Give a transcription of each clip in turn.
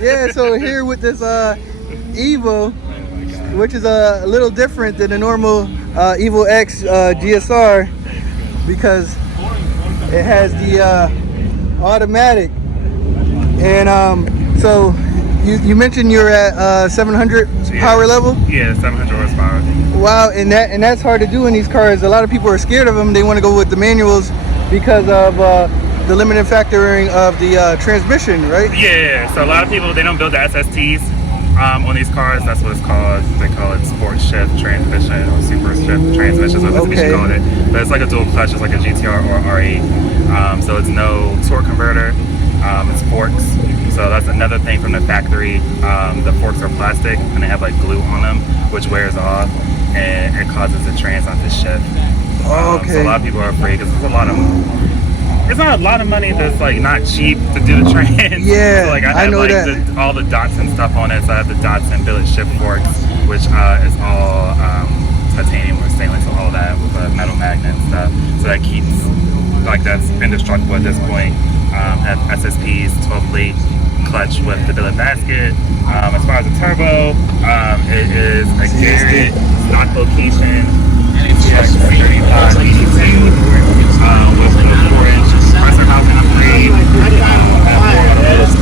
Yeah. So here with this EVO, which is a little different than the normal EVO X GSR, because it has the automatic. And so you mentioned you're at 700 power level. Yeah, 700 horsepower. Wow, and that's hard to do in these cars. A lot of people are scared of them. They want to go with the manuals because of the limiting factoring of the transmission, right? Yeah, so a lot of people, they don't build the SSTs on these cars. That's what it's called. They call it sport shift transmission or super shift transmission, so that's what you call it. But it's like a dual clutch, it's like a GTR or R8. So it's no torque converter, it's forks. So that's another thing from the factory. The forks are plastic and they have like glue on them, which wears off and it causes the trans not to shift. So a lot of people are afraid because it's not a lot of money that's like not cheap to do the trans. Yeah, so like I have like all the dots and stuff on it. So I have the dots and billet shift forks, which is all titanium or stainless, so all that with a metal magnet and stuff. So that keeps, like, that's indestructible at this point. Have SSPs, 12-plate clutch with the billet basket. As far as the turbo, it is a Garrett stock location GTX 3582 with the 4-inch compressor housing upgrade,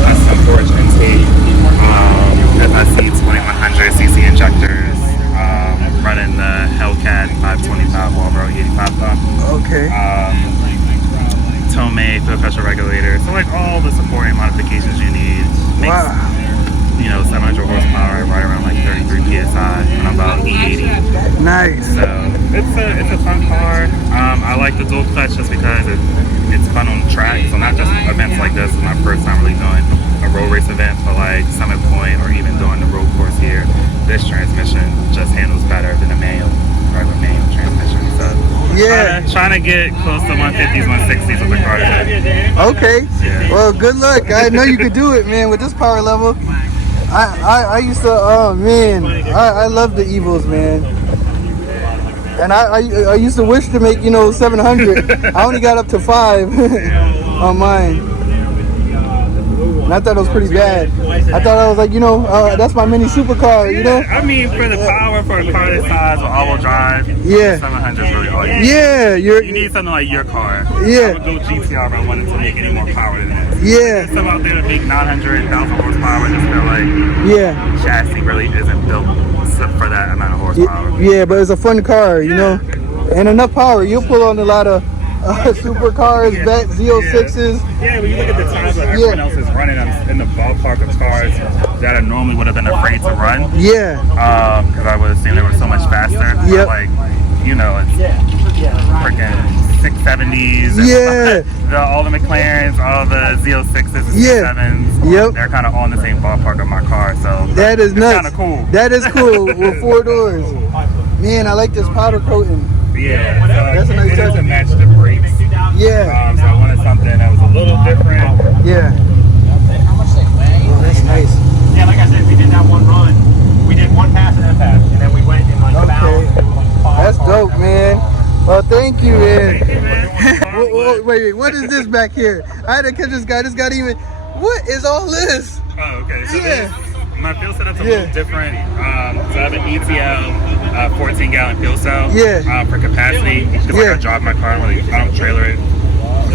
custom forged intake, FSC 2100cc injectors, running the Hellcat 525 Walbro 85 pump. Tomei fuel pressure regulator, so like all the supporting modifications you need. Makes, you know, 700 horsepower, right around like 33 psi on about E80. Nice. So it's a fun car. I like the dual clutch just because it's fun on the track. So not just events like this. It's my first time really doing a road race event for like Summit Point or even doing the road course here. This transmission just handles better than a regular manual transmission. So trying to get close to 150s, 160s with the car today. Okay. Yeah. Well, good luck. I know you could do it, man, with this power level. I used to, oh man, I love the EVOs, man. And I used to wish to make, 700. I only got up to 5 on mine. And I thought it was pretty bad. I thought I was like, that's my mini supercar, I mean, for the power, for a car this size with all-wheel drive, 700 is really all you need. Yeah, you need something like your car. Yeah. I would go GTR if I wanted to make any more power than that. Yeah. There's some out there that make 900, 1,000 horsepower. I just feel like chassis really isn't built for that amount of horsepower. Yeah, but it's a fun car, and enough power. You'll pull on a lot of supercars, Z06s. Yeah, when you look at the times where everyone else is running in the ballpark of cars that I normally would have been afraid to run. Yeah. Because I would assume they were so much faster. Yep. Like, it's freaking 670s. Yeah. All the McLarens, all the Z06s, and Z7s. Yep. They're kind of all in the same ballpark of my car. So that is nuts. Kind of cool. That is cool with 4 doors. Man, I like this powder coating. Yeah, so that's a nice touch to match the brakes. Yeah. So I wanted something that was a little different. Yeah. Oh, that's nice. Yeah, like I said, we did that one run. We did one pass and that pass, and then we went and found. That's dope, man. Well, thank you, man. Thank you, man. Wait, what is this back here? I had to catch this guy. This guy even. What is all this? Oh, okay. So my fuel setup's a little different. So I have an ETL 14-gallon fuel cell for capacity. Because I drive my car, I don't trailer it. So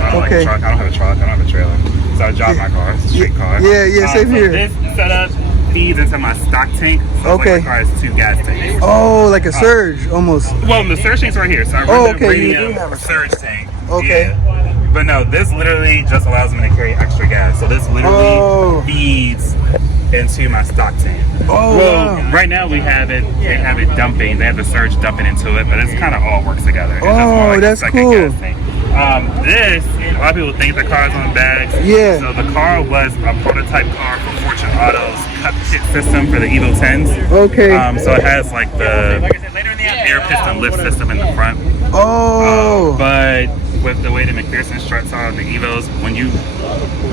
I don't like a truck. I don't have a truck. I don't have a trailer. So I drive my car. It's a straight car. Yeah, same here. This setup feeds into my stock tank. So like my car has 2 gas tanks. Oh, like a surge almost. Well, the surge tank's right here. So I run the radium surge tank. Okay. Yeah. But no, this literally just allows me to carry extra gas. So this literally feeds into my stock tank. Right now they have it dumping. They have the surge dumping into it, but it's kind of all works together. It's just more like that's a second cool. gas tank. This, a lot of people think the car's on bags. Yeah. So the car was a prototype car for Fortune Auto's cut kit system for the EVO 10s. Okay. So it has like the air piston lift system in the front. But with the way the McPherson struts are on the EVOs, when you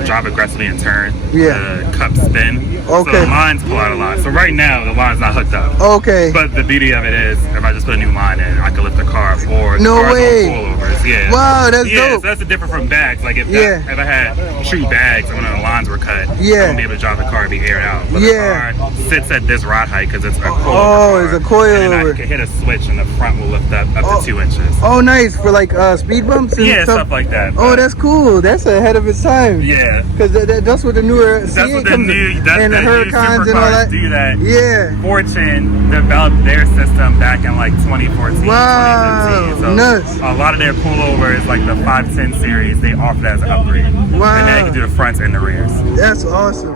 drive aggressively and turn, the cups spin. So the lines pull out a lot. So right now, the line's not hooked up. But the beauty of it is, if I just put a new line in, I can lift the car or the car's on pullovers. Yeah. Wow, that's dope. So that's the difference from bags. Like if I had true bags, and when the lines were cut, Yeah. I won't be able to drive the car and be aired out. But Yeah. the car sits at this rod height because it's a coilover. Oh, it's a coilover. And then I can hit a switch and the front will lift up to 2 inches. Oh, nice. For like speed bumps and Yeah, stuff? stuff like that. Oh, that's cool. That's ahead of its time. Yeah. Because that's what the newer That's what the new, and the Huracans and all that. do that. Yeah. Fortune developed their system back in like 2014, Wow. 2015. So Nuts. a lot of their pullovers, like the 510 series, they offer that as an upgrade. Wow. And then you can do the fronts and the rears. That's awesome.